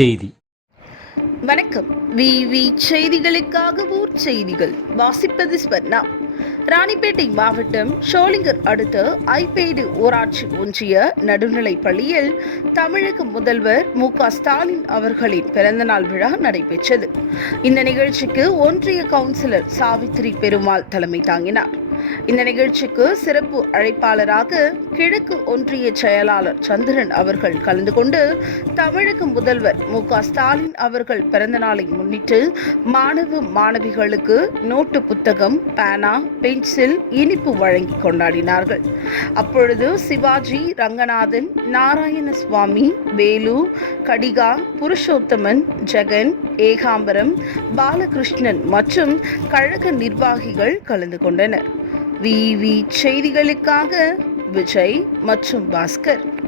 செய்தி. வணக்கம். விவி செய்திகளுக்காக ஊர் செய்திகள். வாசிப்பது ஸ்வர்ணா. ராணிப்பேட்டை மாவட்டம் ஷோலிங்கர் அடுத்த ஐபேடு ஊராட்சி ஒன்றிய நடுநிலைப் பள்ளியில் தமிழக முதல்வர் மு. க. ஸ்டாலின் அவர்களின் பிறந்தநாள் விழா நடைபெற்றது. இந்த நிகழ்ச்சிக்கு ஒன்றிய கவுன்சிலர் சாவித்திரி பெருமாள் தலைமை தாங்கினார். இந்த நிகழ்ச்சிக்கு சிறப்பு அழைப்பாளராக கிழக்கு ஒன்றிய செயலாளர் சந்திரன் அவர்கள் கலந்து கொண்டு தமிழக முதல்வர் மு க ஸ்டாலின் அவர்கள் பிறந்தநாளை முன்னிட்டு மாணவ மாணவிகளுக்கு நோட்டு புத்தகம் பேனா பென்சில் இனிப்பு வழங்கி கொண்டாடினார்கள். அப்பொழுது சிவாஜி ரங்கநாதன் நாராயண சுவாமி வேலு கடிகா புருஷோத்தமன் ஜெகன் ஏகாம்பரம் பாலகிருஷ்ணன் மற்றும் கழக நிர்வாகிகள் கலந்து கொண்டனர். விவி செய்திகளுக்காக விஜய் மற்றும் பாஸ்கர்.